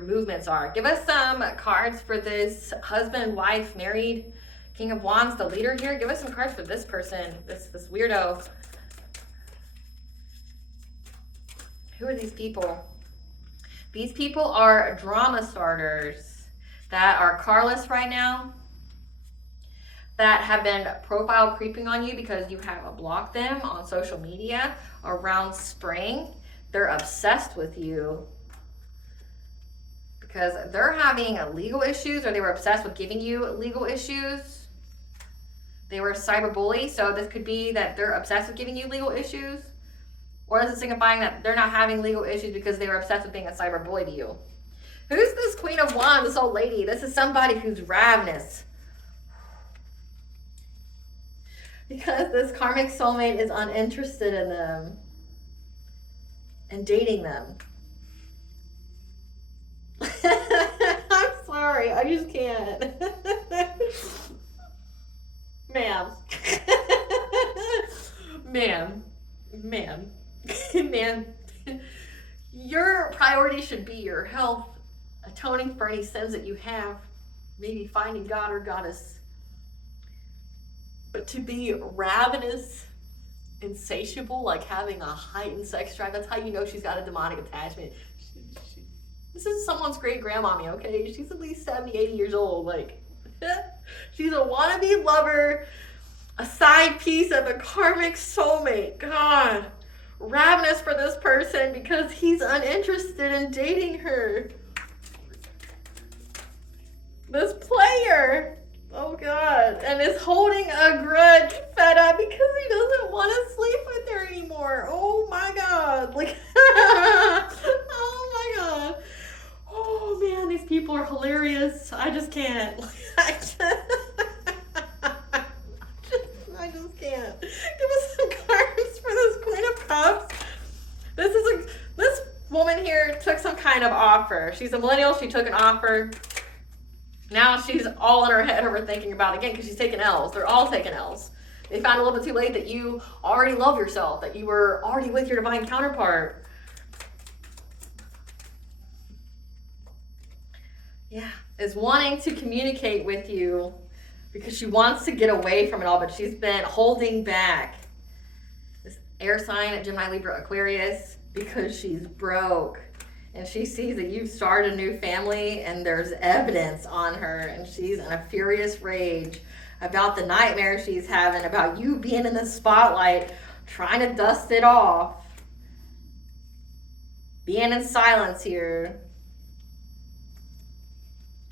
movements are. Give us some cards for this husband, wife, married, King of Wands, the leader here. Give us some cards for this person, this weirdo. Who are these people? These people are drama starters that are carless right now, that have been profile creeping on you because you have blocked them on social media around spring. They're obsessed with you because they're having legal issues, or they were obsessed with giving you legal issues. They were cyberbullied, so this could be that they're obsessed with giving you legal issues, or this is signifying that they're not having legal issues because they were obsessed with being a cyberbully to you. Who's this Queen of Wands, this old lady? This is somebody who's ravenous. Because this karmic soulmate is uninterested in them and dating them. I'm sorry. I just can't. Ma'am. Man. Your priority should be your health, atoning for any sins that you have, maybe finding God or goddess. But to be ravenous, insatiable, like having a heightened sex drive, that's how you know she's got a demonic attachment. This is someone's great grandmommy, okay? She's at least 70, 80 years old. Like, she's a wannabe lover, a side piece of a karmic soulmate. God, ravenous for this person because he's uninterested in dating her. This player, oh God, and is holding a grudge, fed up because he doesn't want to sleep with her anymore. Oh my God, like, oh my God. Oh man, these people are hilarious. I just can't. I just can't. Give us some cards for this Queen of Cups. This woman here took some kind of offer. She's a millennial. She took an offer. Now she's all in her head overthinking about it again because she's taking L's. They're all taking L's. They found a little bit too late that you already love yourself, that you were already with your divine counterpart. Yeah, is wanting to communicate with you because she wants to get away from it all, but she's been holding back. This air sign, Gemini, Libra, Aquarius, because she's broke. And she sees that you've started a new family and there's evidence on her and she's in a furious rage about the nightmare she's having, about you being in the spotlight, trying to dust it off. Being in silence here.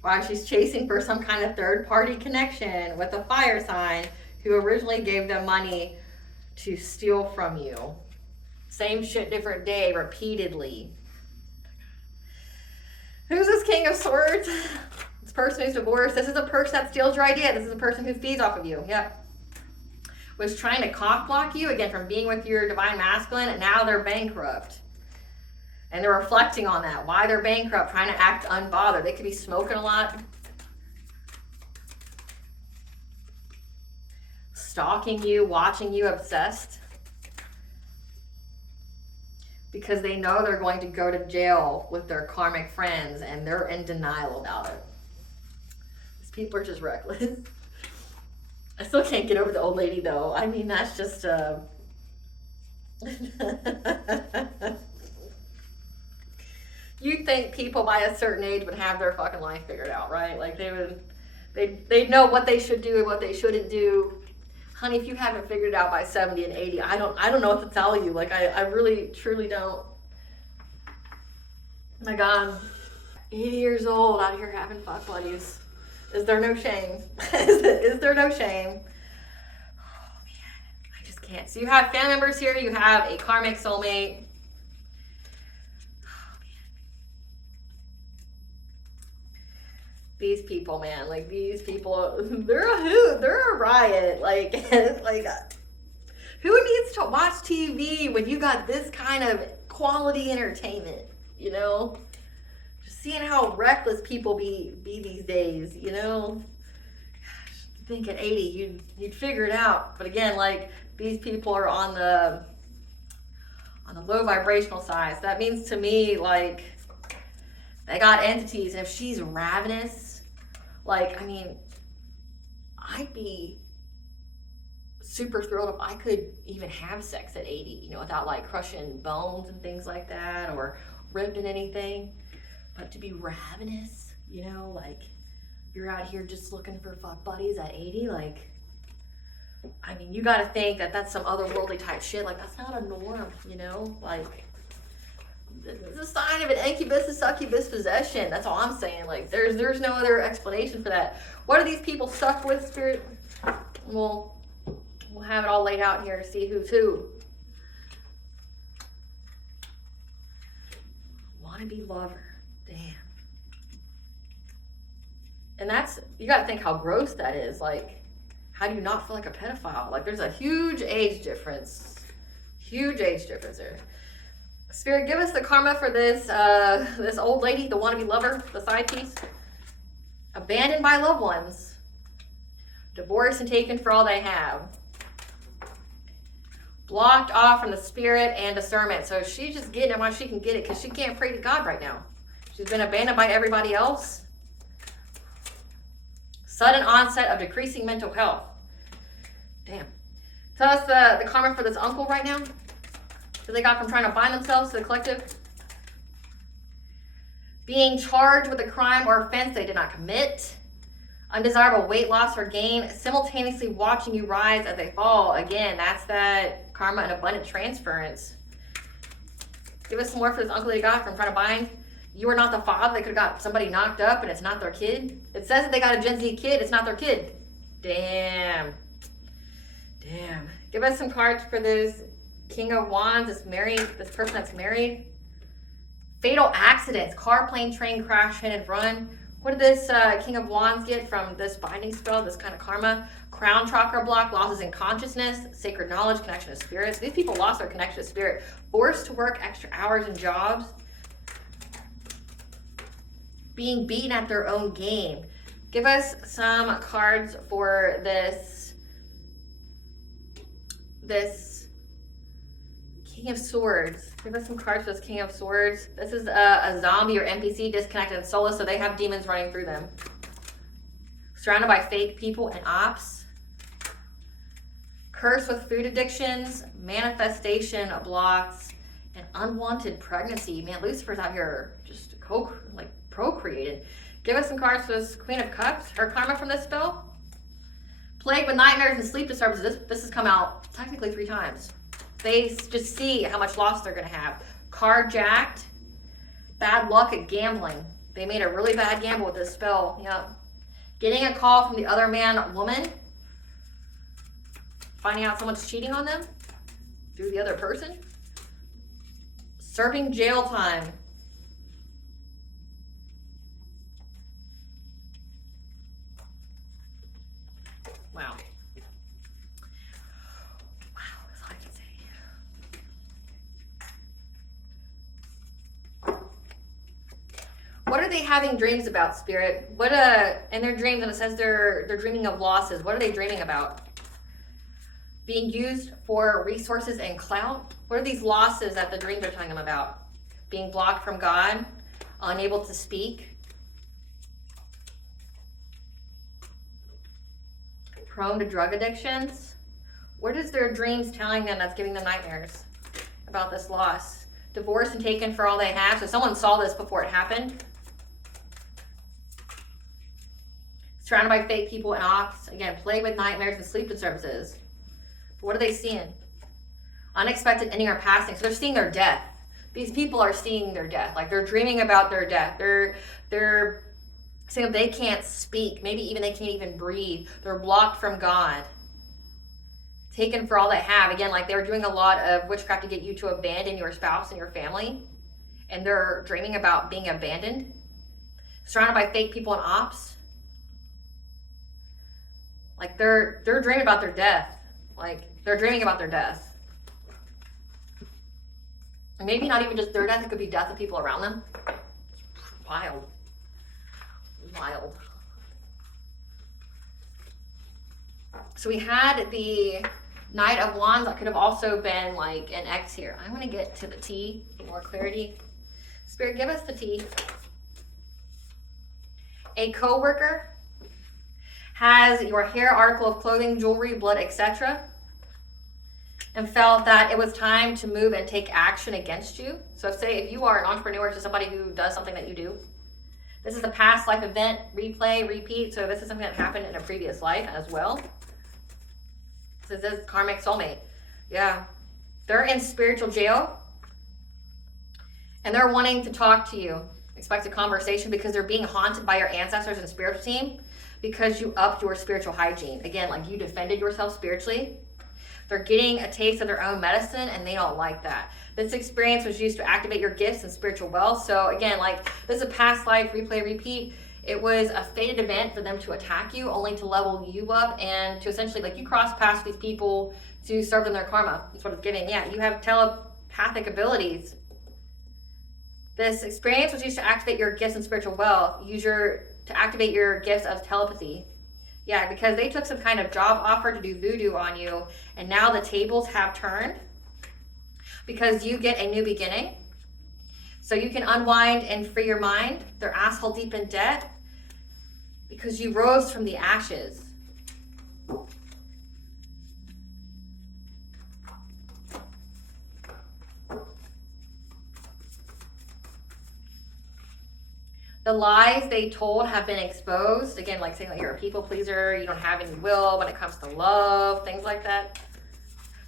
While she's chasing for some kind of third-party connection with a fire sign who originally gave them money to steal from you. Same shit, different day, repeatedly. Who's this King of Swords? This person who's divorced. This is a person that steals your idea. This is a person who feeds off of you. Yep. Was trying to cock block you, again, from being with your divine masculine, and now they're bankrupt. And they're reflecting on that. Why they're bankrupt, trying to act unbothered. They could be smoking a lot. Stalking you, watching you, obsessed. Because they know they're going to go to jail with their karmic friends and they're in denial about it. These people are just reckless. I still can't get over the old lady though. I mean, that's just You'd think people by a certain age would have their fucking life figured out, right? Like they'd know what they should do and what they shouldn't do. Honey, if you haven't figured it out by 70 and 80, I don't know what to tell you. Like, I really, truly don't. My God. 80 years old out here having fuck buddies. Is there no shame? Is there no shame? Oh, man. I just can't. So you have family members here. You have a karmic soulmate. These people, man, like these people, they're a hoot, they're a riot. Like who needs to watch TV when you got this kind of quality entertainment, you know? Just seeing how reckless people be these days, you know? Gosh, I think at 80, you'd figure it out. But again, like these people are on the low vibrational side. So that means to me, like, they got entities, and if she's ravenous, like, I mean, I'd be super thrilled if I could even have sex at 80, you know, without like crushing bones and things like that or ripping anything. But to be ravenous, you know, like you're out here just looking for fuck buddies at 80, like, I mean, you got to think that that's some otherworldly type shit. Like, that's not a norm, you know, like. It's a sign of an incubus and succubus possession. That's all I'm saying. Like, there's no other explanation for that. What are these people stuck with, Spirit? We'll have it all laid out here to see who's who. Wannabe lover. Damn. And that's, you got to think how gross that is. Like, how do you not feel like a pedophile? Like, there's a huge age difference. Huge age difference there. Spirit, give us the karma for this this old lady, the wannabe lover, the side piece. Abandoned by loved ones. Divorced and taken for all they have. Blocked off from the spirit and discernment. So she's just getting it while she can get it because she can't pray to God right now. She's been abandoned by everybody else. Sudden onset of decreasing mental health. Damn. Tell us the karma for this uncle right now that they got from trying to bind themselves to the collective. Being charged with a crime or offense they did not commit. Undesirable weight loss or gain. Simultaneously watching you rise as they fall. Again, that's that karma and abundant transference. Give us some more for this uncle they got from trying to bind. You are not the father. They could have got somebody knocked up and it's not their kid. It says that they got a Gen Z kid. It's not their kid. Damn. Damn. Give us some cards for this King of Wands that's married. This person that's married. Fatal accidents. Car, plane, train, crash, hit and run. What did this King of Wands get from this binding spell, this kind of karma? Crown chakra block, losses in consciousness, sacred knowledge, connection to spirits. These people lost their connection to spirit. Forced to work extra hours and jobs. Being beaten at their own game. Give us some cards for this King of Swords. Give us some cards for this King of Swords. This is a zombie or NPC disconnected and soulless, so they have demons running through them. Surrounded by fake people and ops. Cursed with food addictions, manifestation blocks, and unwanted pregnancy. Man, Lucifer's out here just procreated. Give us some cards for this Queen of Cups. Her karma from this spell. Plagued with nightmares and sleep disturbances. This has come out technically 3 times. They just see how much loss they're going to have. Carjacked. Bad luck at gambling. They made a really bad gamble with this spell. Yep. Getting a call from the other man, woman. Finding out someone's cheating on them through the other person. Serving jail time. Wow. That's all I can say. What are they having dreams about, Spirit? What in their dreams, and it says they're dreaming of losses. What are they dreaming about? Being used for resources and clout. What are these losses that the dreams are telling them about? Being blocked from God, unable to speak. Prone to drug addictions. What is their dreams telling them that's giving them nightmares about this loss? Divorced and taken for all they have. So someone saw this before it happened. Surrounded by fake people and ops. Again, plagued with nightmares and sleep disturbances. But what are they seeing? Unexpected ending or passing. So they're seeing their death. These people are seeing their death. Like they're dreaming about their death. They're saying that they can't speak. Maybe even they can't even breathe. They're blocked from God. Taken for all they have. Again, like they're doing a lot of witchcraft to get you to abandon your spouse and your family. And they're dreaming about being abandoned. Surrounded by fake people and ops. Like they're dreaming about their death. Like they're dreaming about their death. And maybe not even just their death. It could be death of people around them. Wild. Wild. So we had the Knight of Wands. That could have also been like an X here. I want to get to the T for more clarity. Spirit, give us the T. A coworker has your hair, article of clothing, jewelry, blood, etc. and felt that it was time to move and take action against you. So say if you are an entrepreneur, to somebody who does something that you do. This is a past life event, replay, repeat. So this is something that happened in a previous life as well. So this is karmic soulmate. Yeah. They're in spiritual jail. And they're wanting to talk to you. Expect a conversation because they're being haunted by your ancestors and spiritual team because you upped your spiritual hygiene. Again, like you defended yourself spiritually. They're getting a taste of their own medicine and they don't like that. This experience was used to activate your gifts and spiritual wealth. So again, like this is a past life, replay, repeat. It was a fated event for them to attack you, only to level you up and to essentially, like you cross paths with these people to serve them their karma. That's what it's giving. Yeah, you have telepathic abilities. This experience was used to activate your gifts and spiritual wealth. Use your to activate your gifts of telepathy. Yeah, because they took some kind of job offer to do voodoo on you, and now the tables have turned because you get a new beginning. So you can unwind and free your mind. They're asshole deep in debt because you rose from the ashes. The lies they told have been exposed. Again, like saying that you're a people pleaser, you don't have any will when it comes to love, things like that.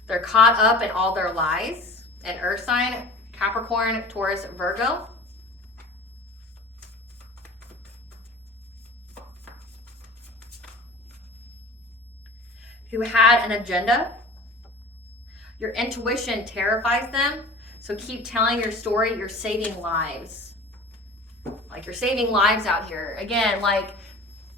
They're caught up in all their lies. An earth sign, Capricorn, Taurus, Virgo. Who had an agenda. Your intuition terrifies them. So keep telling your story. You're saving lives. Like you're saving lives out here. Again, like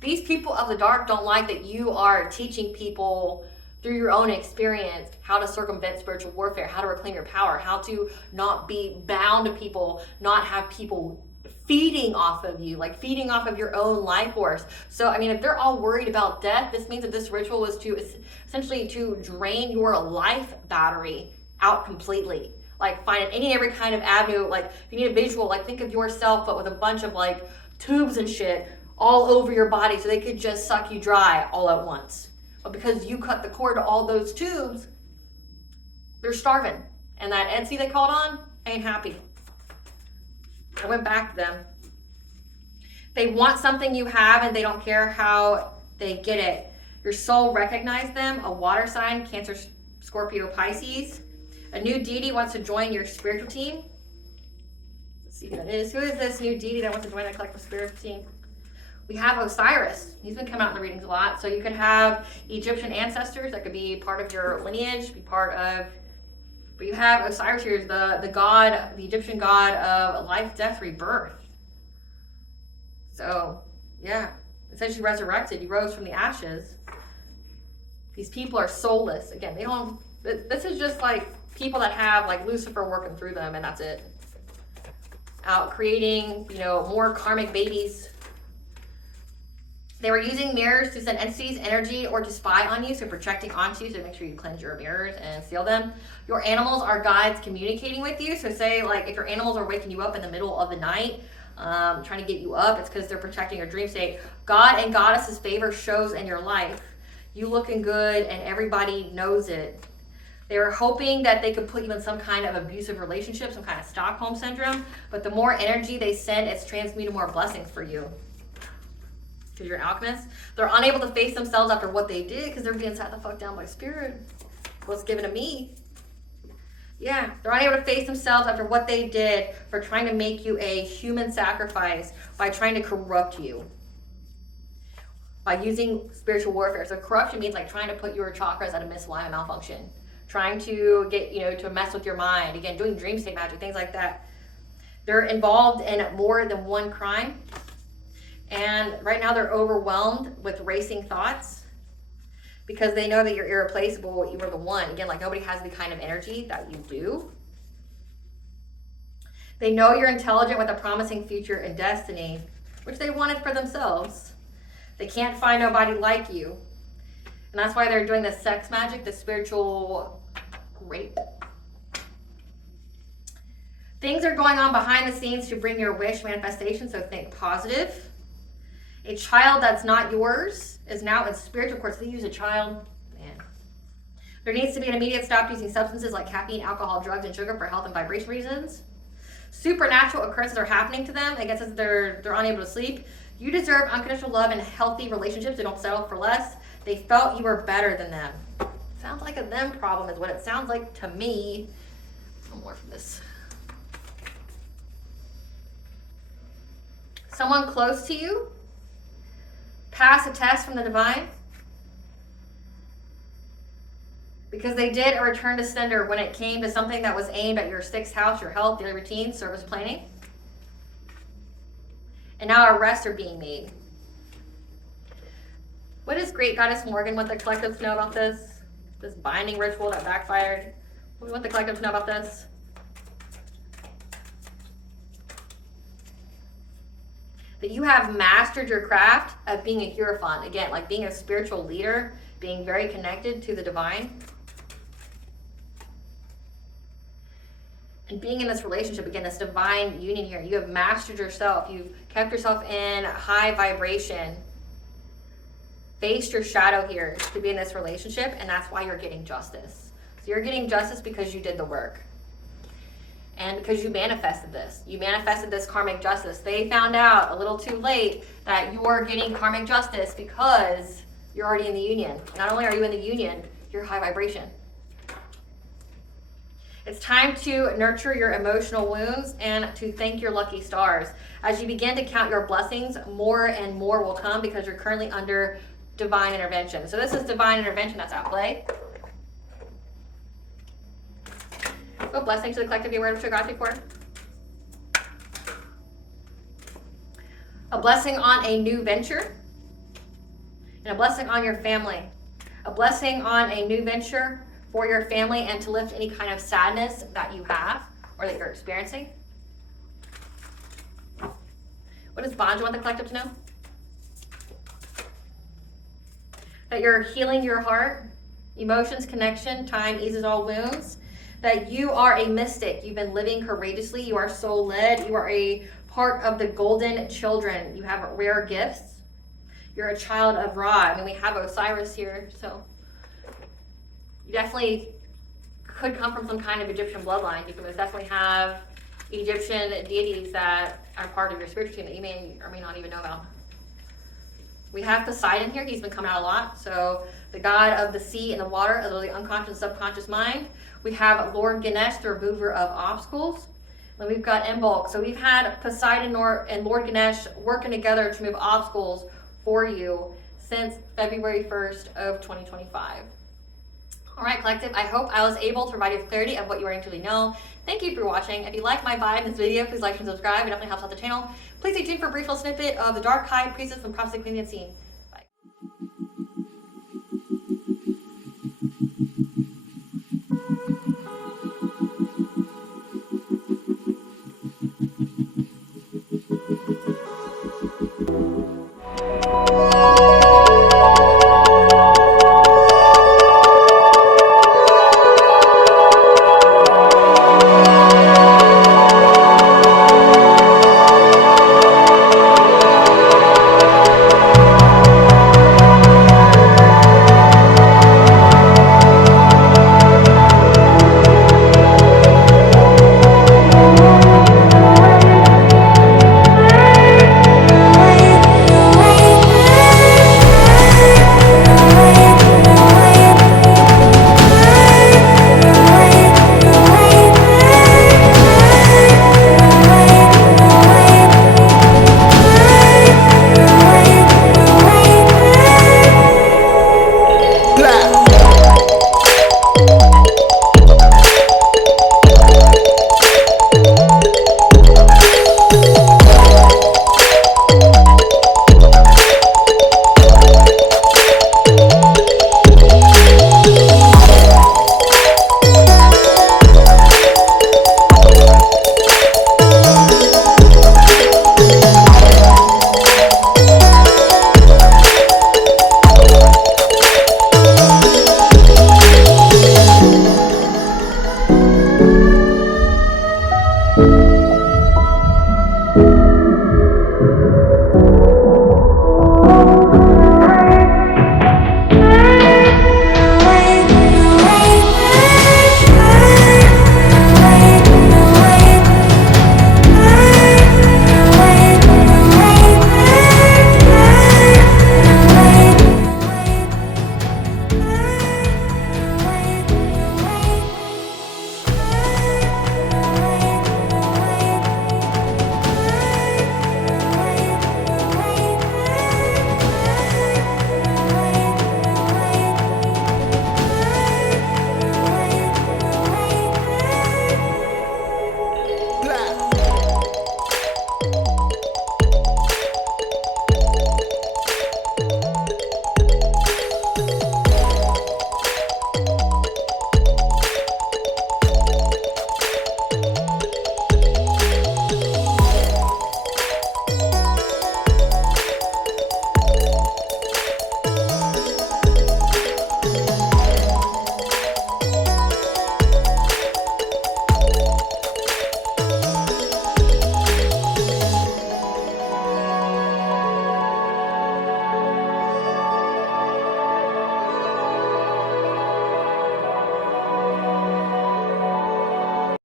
these people of the dark don't like that you are teaching people through your own experience how to circumvent spiritual warfare, how to reclaim your power, how to not be bound to people, not have people feeding off of you, like feeding off of your own life force. So, I mean, if they're all worried about death, this means that this ritual was to essentially to drain your life battery out completely. Like find any and every kind of avenue. Like if you need a visual, like think of yourself but with a bunch of like tubes and shit all over your body so they could just suck you dry all at once. But because you cut the cord to all those tubes, they're starving. And that Etsy they called on ain't happy. I went back to them. They want something you have and they don't care how they get it. Your soul recognized them, a water sign, Cancer, Scorpio, Pisces. A new deity wants to join your spiritual team. Let's see who that is. Who is this new deity that wants to join the collective spiritual team? We have Osiris. He's been coming out in the readings a lot. So you could have Egyptian ancestors that could be part of your lineage, be part of. But you have Osiris here, the god, the Egyptian god of life, death, rebirth. So, yeah, essentially resurrected. You rose from the ashes. These people are soulless. Again, they don't. This is just like people that have like Lucifer working through them, and that's it. Out creating, more karmic babies. They were using mirrors to send entities energy or to spy on you, so projecting onto you, so make sure you cleanse your mirrors and seal them. Your animals are guides communicating with you. So say like if your animals are waking you up in the middle of the night, trying to get you up, it's because they're protecting your dream state. God and Goddess's favor shows in your life. You looking good and everybody knows it. They were hoping that they could put you in some kind of abusive relationship, some kind of Stockholm syndrome, but the more energy they send, it's transmuting more blessings for you. Because you're an alchemist. They're unable to face themselves after what they did because they're being sat the fuck down by spirit. What's given to me? Yeah, they're unable to face themselves after what they did for trying to make you a human sacrifice by trying to corrupt you. By using spiritual warfare. So corruption means like trying to put your chakras at a misalignment, malfunction. Trying to get, to mess with your mind. Again, doing dream state magic, things like that. They're involved in more than one crime. And right now they're overwhelmed with racing thoughts because they know that you're irreplaceable. You are the one. Again, like nobody has the kind of energy that you do. They know you're intelligent with a promising future and destiny, which they wanted for themselves. They can't find nobody like you. And that's why they're doing the sex magic, the spiritual rape. Things are going on behind the scenes to bring your wish manifestation, so think positive. A child that's not yours is now in spiritual courts. They use a child. Man. There needs to be an immediate stop using substances like caffeine, alcohol, drugs, and sugar for health and vibration reasons. Supernatural occurrences are happening to them. I guess they're unable to sleep. You deserve unconditional love and healthy relationships. They don't settle for less. They felt you were better than them. Sounds like a them problem is what it sounds like to me. No more from this. Someone close to you pass a test from the divine because they did a return to sender when it came to something that was aimed at your sixth house, your health, daily routine, service planning. And now arrests are being made. What does Great Goddess Morgan want the collective to know about this? This binding ritual that backfired. What do we want the collective to know about this? that you have mastered your craft of being a Hierophant. Again, like being a spiritual leader, being very connected to the divine. And being in this relationship, again, this divine union here. You have mastered yourself. You've kept yourself in high vibration. Faced your shadow here to be in this relationship, and that's why you're getting justice. So you're getting justice because you did the work. And because you manifested this. You manifested this karmic justice. They found out a little too late that you're getting karmic justice because you're already in the union. Not only are you in the union, you're high vibration. It's time to nurture your emotional wounds and to thank your lucky stars. As you begin to count your blessings, more and more will come because you're currently under divine intervention. So this is divine intervention that's at play. A blessing to the collective be aware of what you got before. A blessing on a new venture. And a blessing on your family. A blessing on a new venture for your family and to lift any kind of sadness that you have or that you're experiencing. What does Bonja want the collective to know? That you're healing your heart, emotions, connection, time eases all wounds. That you are a mystic. You've been living courageously. You are soul led. You are a part of the golden children. You have rare gifts. You're a child of Ra. I mean, we have Osiris here, so you definitely could come from some kind of Egyptian bloodline. You can most definitely have Egyptian deities that are part of your spiritual team that you may or may not even know about. We have Poseidon here. He's been coming out a lot. So the god of the sea and the water, as well as the unconscious and subconscious mind. We have Lord Ganesh, the remover of obstacles. Then we've got Imbolc. So we've had Poseidon and Lord Ganesh working together to remove obstacles for you since February 1st of 2025. All right, collective, I hope I was able to provide you with clarity of what you already truly know. Thank you for watching. If you like my vibe in this video, please like and subscribe. It definitely helps out the channel. Please stay tuned for a brief little snippet of the Dark High Priestess and Prophecy Queen Unseen.